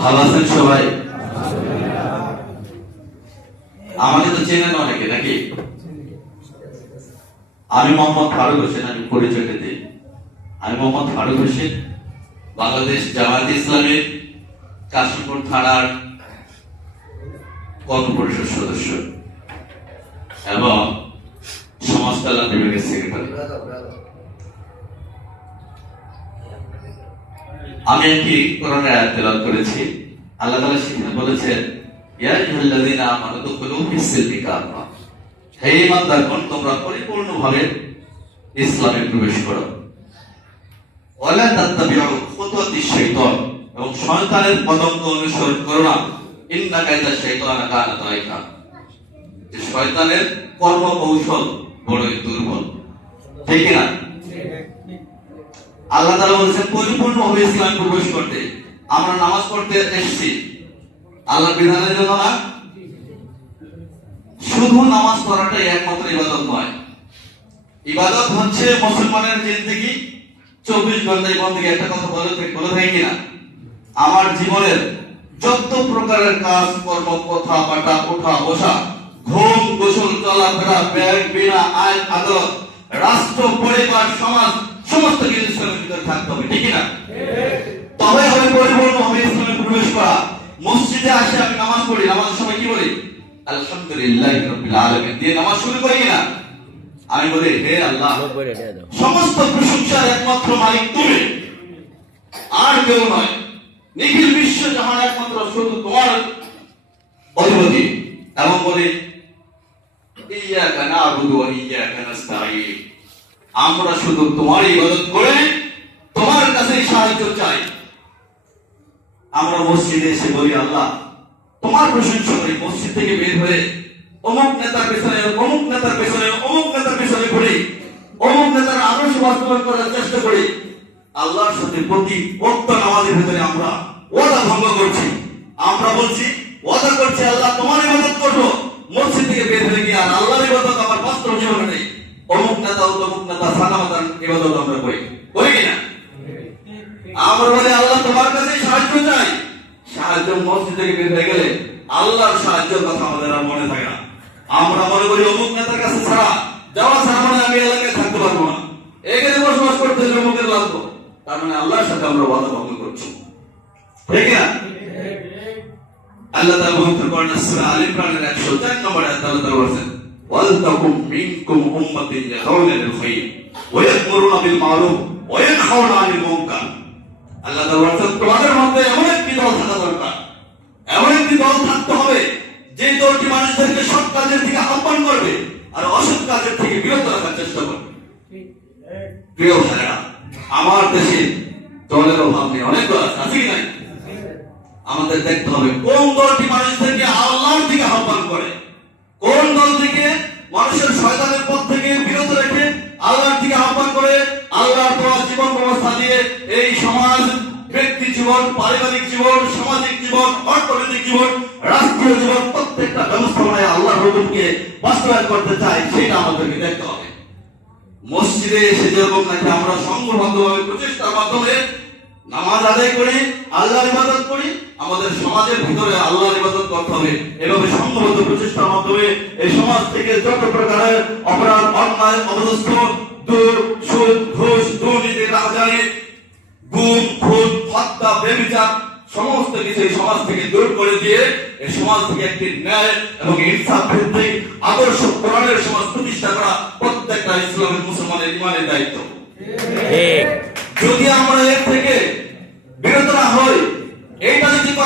ভালো আছেন সবাই? আমাকে তো চেনেন অনেকে, নাকি? আমি মোহাম্মদ ফারুক হোসেন, আমি পরিচয়টা দিই আমি মোহাম্মদ ফারুক হোসেন, বাংলাদেশ জামায়াত ইসলামের কাশিমপুর থানার কর্মপরিষদ সদস্য এবং সমাজ কল্যাণ বিভাগের সেক্রেটারি আমি একটি কোরআনের আয়াত তেলাওয়াত করেছি। আল্লাহ তাআলা সেখানে বলেছেন, ইয়া আইয়ুহাল্লাযীনা আমানু দুখুলু কাফা হে ঈমানদারগণ তোমরা পরিপূর্ণভাবে ইসলামে প্রবেশ করো। ওয়ালা তাত্তাবিউ খুতুওয়াতিশ শাইতান, এবং শয়তানের পদঙ্ক অনুসরণ করো না। ইন্না কাইদা শাইতানা কানা দাইফা যে শয়তানের কর্ম কৌশল বড়ই দুর্বল। ঠিক না আল্লাহ তাআলা বলেছেন পরিপূর্ণ ভাবে ইসলাম প্রবেশ করতে আমরা নামাজ পড়তে এসেছি। আল্লাহর বিধানের জন্য না? শুধু নামাজ পড়াটাই একমাত্র ইবাদত নয়। ইবাদত হচ্ছে মুসলমানের জিন্দেগি। চব্বিশ ঘন্টায় বন্দী একটা কথা বলে বলে থাকি কিনা? আমার জীবনের যত প্রকারের কাজ, কর্ম, কথা, বাটা, ওঠা, বসা, ঘুম, গোসল, চলাফেরা ব্যাগ বিনা, আইন, আদালত, রাষ্ট্র, পরিবার, সমাজ সমস্ত কিছু ইসলামের ভিতরে থাকতে হবে ঠিক না? তবে হবে পরিপূর্ণ হবে ইসলামে প্রবেশ করা মসজিদে আসে আমি নামাজ পড়ি নামাজের সময় কি বলি? আলহামদুলিল্লাহ রাব্বিল আলামিন। দিয়ে নামাজ শুরু করি না আমি বলি হে আল্লাহ সমস্ত প্রশংসার একমাত্র মালিক তুমি। আর কেউ নয়। নিখিল বিশ্ব জাহান একমাত্র শুধু তোমার অধিপতি। এবং বলি ইয়াকা নাবুদু ওয়া ইয়াকা নাস্তাঈন আমরা শুধু তোমার ইবাদত করে তোমার কাছে সাহায্য চাই। আমরা মসজিদে এসে বলি, আল্লাহ, তোমার প্রশংসা করি। মসজিদ থেকে বের হয়ে অমুক নেতার পেছনে, অমুক নেতার পেছনে, অমুক নেতার পেছনে ঘুরি। অমুক নেতার আদর্শ বাস্তবায়ন করার চেষ্টা করি। আল্লাহর সাথে প্রতি বক্ত নামাজের ভিতরে আমরা ওয়াদা ভঙ্গ করছি। আমরা বলছি, ওয়াদা করছি, আল্লাহ, তোমার ইবাদত করব। মসজিদ থেকে বের হয়ে গিয়ে আর আল্লাহর ইবাদত আমার বাস্তব জীবনে নেই। অমুক নেতা ও তমুক নেতা বলি আল্লাহ তোমার কাছে সাহায্য সাহায্য হয়ে কথা আমাদের অমুক নেতার কাছে ছাড়া, যাওয়া ছাড়া মানে আমি এলাকায় থাকতে পারব না। এখানে বসবাস করতে লাগবো তার মানে আল্লাহর সাথে আমরা ওয়াদা ভঙ্গ করছি। ঠিক না আল্লাহ তাআলা পবিত্র কোরআন সূরা আল ইমরানের 104 নম্বর আয়াত আল্লাহ তাআলা ওয়াল তাকুম মিনকুম উম্মাতিন ইয়াদউনা বিল খায়র ওয়া ইয়া'মুরুনা বিল মা'রুফ ওয়া আল্লাহ তাআলা বলেছেন তোমাদের মধ্যে এমন একটি দল থাকা দরকার। এমন একটি দল থাকতে হবে যে দলটি মানুষদেরকে সৎ কাজের দিকে আহ্বান করবে আর অসৎ কাজের থেকে বিরত রাখার চেষ্টা করবে। প্রিয় ভাইরা আমার দেশে দলের অভাব নেই। অনেক দল আছে আছে নাই? আমাদের দেখতে হবে কোন দলটি মানুষদেরকে আল্লাহর দিকে আহ্বান করে কোন দল থেকে মানুষের শয়তানের পথ থেকে বিরত রেখে আল্লাহর দিকে আহ্বান করে আল্লাহর দেওয়া জীবন ব্যবস্থা দিয়ে এই সমাজ, ব্যক্তি জীবন, পারিবারিক জীবন, সামাজিক জীবন, অর্থনৈতিক জীবন, রাষ্ট্রীয় জীবন, প্রত্যেকটা ব্যবস্থাপনায় আল্লাহর হুকুমকে বাস্তবায়ন করতে চাই, সেটা আমাদেরকে দেখতে হবে। মসজিদে এসে যেরকম নাকি আমরা সংঘবদ্ধভাবে প্রচেষ্টার মাধ্যমে নামাজ আদায় করি আল্লাহর ইবাদত করি আমাদের সমাজের ভিতরে আল্লাহর ইবাদত করতে হবে। এভাবে সংঘবদ্ধ প্রচেষ্টার মাধ্যমে এই সমাজ থেকে যত প্রকারের অপরাধ অন্যায় অবদস্থ দূর সুদ ঘুষ দুর্নীতি রাজধানী গুম খুন হত্যা বেবিচার সমস্ত কিছু এই সমাজ থেকে দূর করে দিয়ে এই সমাজ থেকে একটি ন্যায় এবং ইনসাফ ভিত্তিক আদর্শ কোরআনের সমাজ প্রতিষ্ঠা করা প্রত্যেকটা ইসলামের মুসলমানের ইমানের দায়িত্ব। যদি আমরা এর থেকে বিরত না হই এইটা যদি করার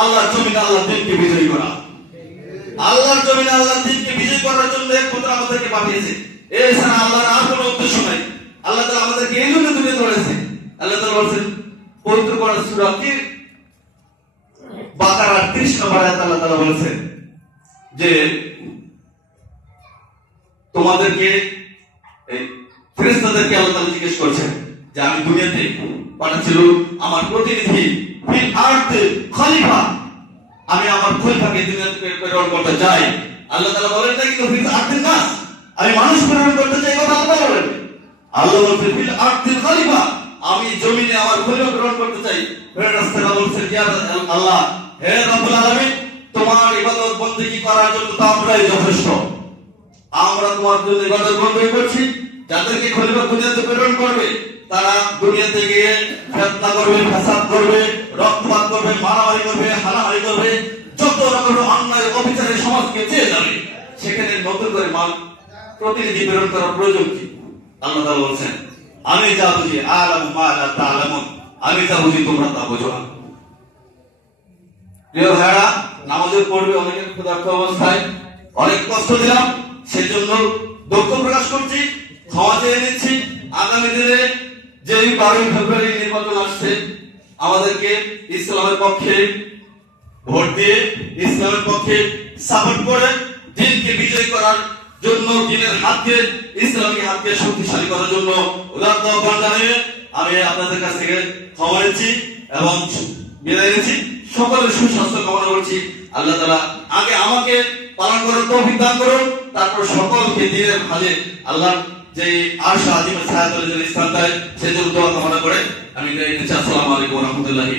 আল্লাহ জমিনে আল্লাহর দিনকে বিজয়ী করা। আল্লাহর জমিনে আল্লাহর দিনকে বিজয়ী করার জন্য আমাদেরকে পাঠিয়েছে। এছাড়া আল্লাহর আর কোনো উদ্দেশ্য নাই। আল্লাহ তাআলা আমাদেরকে এই জন্য দুনিয়া ধরেছে আল্লাহ তাআলা বলেছেন, পবিত্র করার সূরা কি? বাকারা 30 নম্বর আয়াত তাআলা বলেছেন যে তোমাদেরকে ফেরেস্তাদেরকে আল্লাহ তালা জিজ্ঞেস করছেন যে আমি দুনিয়াতে পাঠাচ্ছিল আমার প্রতিনিধি ফিল আর্থে খলিফা। আমি আমার খলিফাকে দুনিয়াতে প্রেরণ করতে চাই। আল্লাহ তালা বলেন না কিন্তু ফিল আর্থে নাস আমি মানুষ প্রেরণ করতে চাই কথা আল্লাহ বলেন। আল্লাহ বলছে ফিল আর্থে খলিফা, আমি জমিনে আমার খলিফা প্রেরণ করতে চাই। ফেরেস্তারা বলছেন ইয়া আল্লাহ, হে রব্বুল আলামিন, তোমার ইবাদত বন্দেগী করার জন্য তো আমরাই যথেষ্ট। আমরা তোমার জন্য ইবাদত বন্ধই করছি। যাদেরকে খলিফা দুনিয়াতে প্রেরণ করবে তারা দুনিয়াতে গিয়ে ফেতনা করবে ফাসাদ করবে রক্তপাত করবে মারামারি করবে হানাহানি করবে যত রকমের অন্যায় অবিচারের সমাজকে চেয়ে যাবে সেখানে নতুন করে মান প্রতিনিধি প্রেরণ করার প্রয়োজন কি? আল্লাহ তাআলা বলছেন আমি যা বুঝি আলাম মা লা তাআলামুন। আমি যা বুঝি তোমরা তা বুঝো না। প্রিয় ভাইরা নামাজের পড়বে অনেকের ক্ষুধার্ত অবস্থায় অনেক কষ্ট দিলাম। সেজন্য দুঃখ প্রকাশ করছি, ক্ষমা চেয়ে নিচ্ছি। আগামী দিনে যে বারোই ফেব্রুয়ারি নির্বাচন আসছে, আমাদেরকে ইসলামের পক্ষে ভোট দিয়ে ইসলামের পক্ষে সাপোর্ট করে, দিনকে বিজয় করার জন্য, দিনের হাতকে ইসলামকে হাতকে শক্তিশালী করার জন্য উদাত্ত আহ্বান জানিয়ে আমি আপনাদের কাছ থেকে ক্ষমা নিচ্ছি এবং বিদায় নিচ্ছি। সকলের সুস্বাস্থ্য কামনা করছি। আল্লাহ তালা আগে আমাকে পালন করার তৌফিক দান করুন। তারপর সকলকে দিনের ভালে আল্লাহ যে আশা আদিম সাহায্য স্থান দেয়, সেজন্য দোয়া কামনা করে। আমি আসসালামু আলাইকুম রাহমাতুল্লাহি